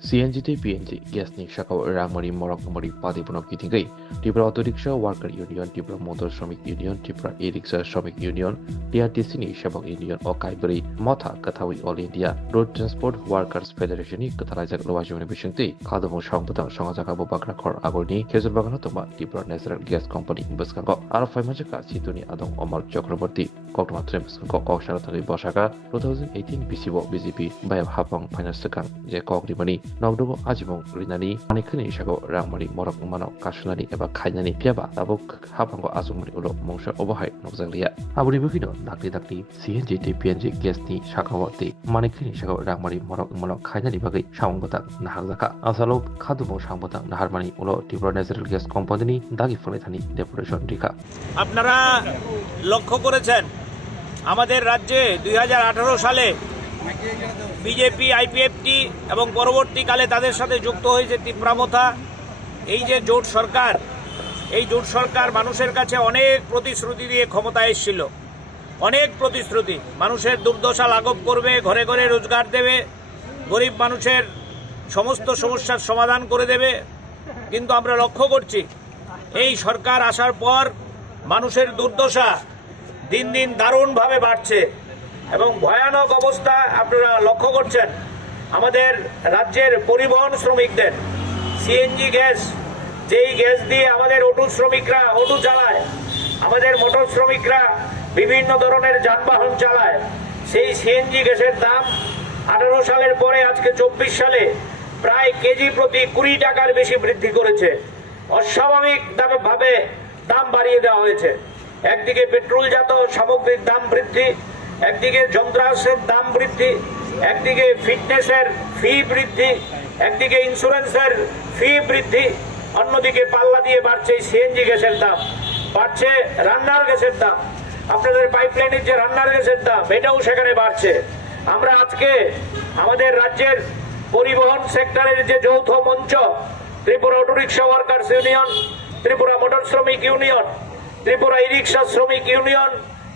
CNG PNG gasni shakao rangmari morokmari padi punok kitingai Tripura Auto Rickshaw Worker Union, Tripura Motor Shramik Union, Tripura E-Rickshaw Shramik Union, TRTC ni Shabak Union o Kaibari Motha Kathawi All India Road Transport Workers Federation ni Kathalajak Lawajuni Bishungti Kadamo Shangpatang Shangajaka Bubakra Kor Agorni Kezul Bagana Toma Tripura Natural Gas Company Baskango Arafai Majaka Situni Adong Omar Chakraborty Koktuma Trems Koksharatari Bosaka 2018 BCO BJP by Hapang Finance Sekang Je Kokrimani Nogdogo Ajimong Rinani Manikani Shago Rangmari Morok Mano Kashunani Eba Kainani Piaba Tabuk Hapango Azumri Ulo Mongsha Overhai Nogzalia Aburi Bukino Dakli CNG PNG Gasni Shakawati Manikani Shago Rangmari Morok Mano Kainani Bagi Shangbotak Nahazaka Asalo Kadumo Shangbotak Naharmani Ulo Tripura Natural Gas Company Dagi Fonethani Deputation Dika আপনারা লক্ষ্য করেছেন আমাদের রাজ্যে 2018 সালে BJP IPFT এবং পরবর্তীকালে তাদের সাথে যুক্ত হয়েছে ত্রিপুরা এই যে জোট সরকার এই জোট সরকার মানুষের কাছে অনেক প্রতিশ্রুতি দিয়ে ক্ষমতায় এসেছিল অনেক প্রতিশ্রুতি মানুষের দুর্দশা লাঘব করবে ঘরে ঘরে রোজগার দেবে গরিব মানুষের সমস্ত সমস্যার সমাধান করে দেবে কিন্তু আমরা লক্ষ্য করছি এই সরকার আসার পর মানুষের দুর্দশা দিন দিন দারুণভাবে বাড়ছে এবং ভয়ানক অবস্থা আপনারা লক্ষ্য করছেন আমাদের রাজ্যের পরিবহন শ্রমিকদের সিএনজি গ্যাস যেই গ্যাস দিয়ে আমাদের অটো শ্রমিকরা অটো চালায় আমাদের মোটর শ্রমিকরা বিভিন্ন ধরনের যানবাহন চালায় সেই সিএনজি গ্যাসের দাম 18 সালের পরে আজকে 24 সালে প্রায় কেজি প্রতি 20 টাকার বেশি বৃদ্ধি করেছে অস্বাভাবিক ভাবে দাম বাড়িয়ে দেওয়া হয়েছে একদিকে পেট্রোলজাত সামগ্রীর দাম বৃদ্ধি একদিকে যন্ত্রাংশের দাম বৃদ্ধি একদিকে ফিটনেসের ফি বৃদ্ধি একদিকে ইন্স্যুরেন্সের ফি বৃদ্ধি অন্যদিকে পাল্লা দিয়ে বাড়ছে সিএনজি গ্যাসের দাম বাড়ছে রান্নার গ্যাসের দাম আপনাদের পাইপলাইনের যে রান্নার গ্যাসের দাম এটাও সেখানে বাড়ছে আমরা আজকে আমাদের রাজ্যের পরিবহন সেক্টরের যে যৌথ মঞ্চ Tripura auto rickshaw workers union Tripura motor শ্রমিক ইউনিয়ন ত্রিপুরা ই রিক্সা শ্রমিক ইউনিয়ন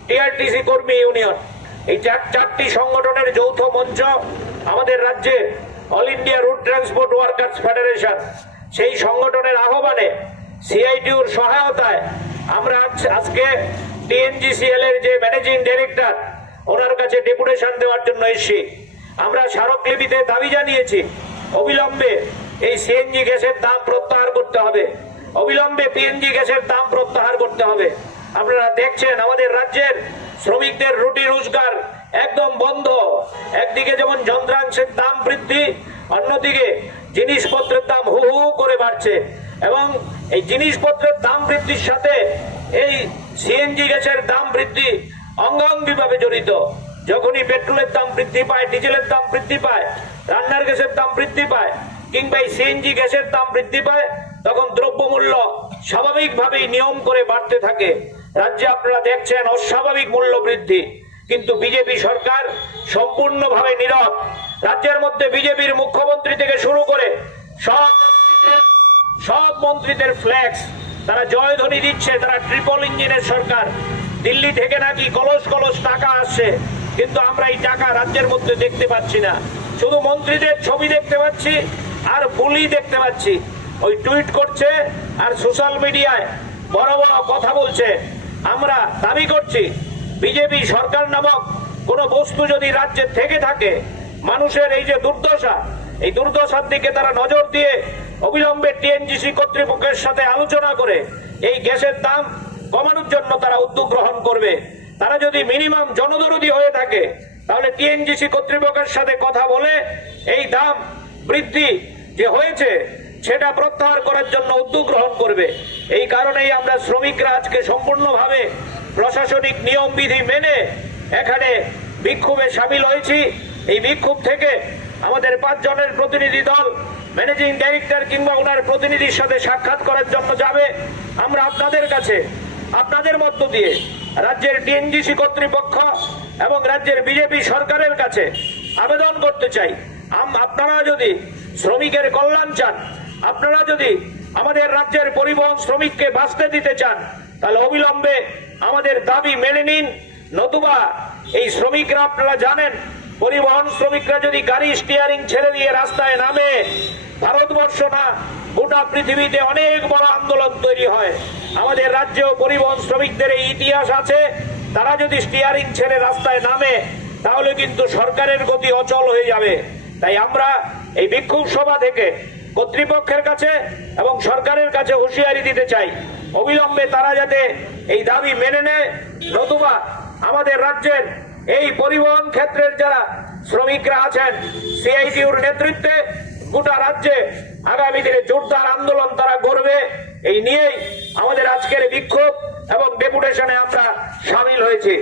টিআরটিসি কর্মী ইউনিয়ন এই চারটি সংগঠনের যৌথ মঞ্চ আমাদের রাজ্যে All India Route Transport Workers Federation সেই সংগঠনের আহ্বানে সিআইটিউর সহায়তায় আমরা আজকে টিএনজিসিএল এর যে ম্যানেজিং ডাইরেক্টর ওনার কাছে ডেপুটেশন দেওয়ার জন্য এসেছি আমরা স্মারকলিপিতে দাবি জানিয়েছি অবিলম্বে এই সিএনজি গ্যাসের দাম প্রত্যাহার করতে হবে অবিলম্বে পিএনজি গ্যাসের দাম প্রত্যাহার করতে হবে আপনারা দেখছেন আমাদের রাজ্যের শ্রমিকদের রুটি রোজগার একদম বন্ধ একদিকে যেমন যন্ত্রাংশের দাম বৃদ্ধি অন্যদিকে জিনিসপত্রের দাম হু হু করে বাড়ছে এবং এই জিনিসপত্রের দাম বৃদ্ধির সাথে এই সিএনজি গ্যাসের দাম বৃদ্ধি অঙ্গাঙ্গিভাবে জড়িত যখনই পেট্রোলের দাম বৃদ্ধি পায় ডিজেলের দাম বৃদ্ধি পায় রান্নার গ্যাসের দাম বৃদ্ধি পায় কিংবা সিএনজি গ্যাসের দাম বৃদ্ধি পায় তখন দ্রব্যমূল্য স্বাভাবিকভাবেই নিয়ম করে বাড়তে থাকে রাজ্যে আপনারা দেখছেন অস্বাভাবিক মূল্য বৃদ্ধি কিন্তু বিজেপি সরকার সম্পূর্ণভাবে নীরব রাজ্যের মধ্যে বিজেপির মুখ্যমন্ত্রী থেকে শুরু করে সব মন্ত্রীদের ফ্ল্যাক্স তারা জয়ধ্বনি দিচ্ছে তারা ট্রিপল ইঞ্জিনের সরকার দিল্লি থেকে নাকি কলস কলস টাকা আসছে কিন্তু আমরা এই টাকা রাজ্যের মধ্যে দেখতে পাচ্ছি না শুধু মন্ত্রীদের ছবি দেখতে পাচ্ছি আর বুলি দেখতে পাচ্ছি ওই টুইট করছে আর সোশ্যাল মিডিয়ায় বড় বড় কথা বলছে আমরা দাবি করছি বিজেপি সরকার নামক কোন বস্তু যদি রাজ্যে থেকে থাকে মানুষের এই যে দুর্দশা এই দুর্দশার দিকে তারা নজর দিয়ে অবিলম্বে টিএনজিসি কর্তৃপক্ষের সাথে আলোচনা করে এই গ্যাসের দাম কমানোর জন্য তারা উদ্যোগ গ্রহণ করবে তারা যদি মিনিমাম জনদরদি হয়ে থাকে তাহলে টিএনজিসি কর্তৃপক্ষের সাথে কথা বলে এই দাম বৃদ্ধি যে হয়েছে সেটা প্রত্যাহার করার জন্য উদ্যোগ গ্রহণ করবে এই কারণেই আমরা শ্রমিকরা আজকে সম্পূর্ণভাবে প্রশাসনিক নিয়ম বিধি মেনে এখানে বিক্ষোভে সামিল হয়েছি এই বিক্ষোভ থেকে আমাদের 5 জনের প্রতিনিধি দল ম্যানেজিং ডাইরেক্টর কিংবা ওনার প্রতিনিধির সাথে সাক্ষাৎ করার জন্য যাবে আমরা আপনাদের কাছে আপনাদের মধ্য দিয়ে রাজ্যের টিএনজিসি কর্তৃপক্ষ এবং রাজ্যের বিজেপি সরকারের কাছে আবেদন করতে চাই আপনারা যদি শ্রমিকের কল্যাণ চান আপনারা যদি আমাদের রাজ্যের পরিবহন শ্রমিককে বাঁচতে দিতে চান তাহলে অবিলম্বে আমাদের দাবি মেনে নিন নতুবা এই শ্রমিকরা আপনারা জানেন পরিবহন শ্রমিকরা যদি গাড়ি স্টিয়ারিং ছেড়ে দিয়ে রাস্তায় নামে ভারতবর্ষ না, গোটা পৃথিবীতে অনেক বড় আন্দোলন তৈরি হয়। আমাদের রাজ্যেও পরিবহন শ্রমিকদের এই ইতিহাস আছে। তারা যদি স্টিয়ারিং ছেড়ে রাস্তায় নামে তাহলে কিন্তু সরকারের গতি অচল হয়ে যাবে। তাই আমরা এই বিক্ষোভ সভা থেকে কর্তৃপক্ষের কাছে এবং সরকারের কাছে হুঁশিয়ারি দিতে চাই, অবিলম্বে তারা যাতে এই দাবি মেনে নেয়, নতুবা আমাদের রাজ্যের এই পরিবহন ক্ষেত্রের যারা শ্রমিকরা আছেন সিআইটিউর নেতৃত্বে গোটা রাজ্যে আগামী দিনে জোরদার আন্দোলন তারা করবে। এই নিয়েই আমাদের আজকের বিক্ষোভ এবং ডেপুটেশনে আমরা সামিল হয়েছি।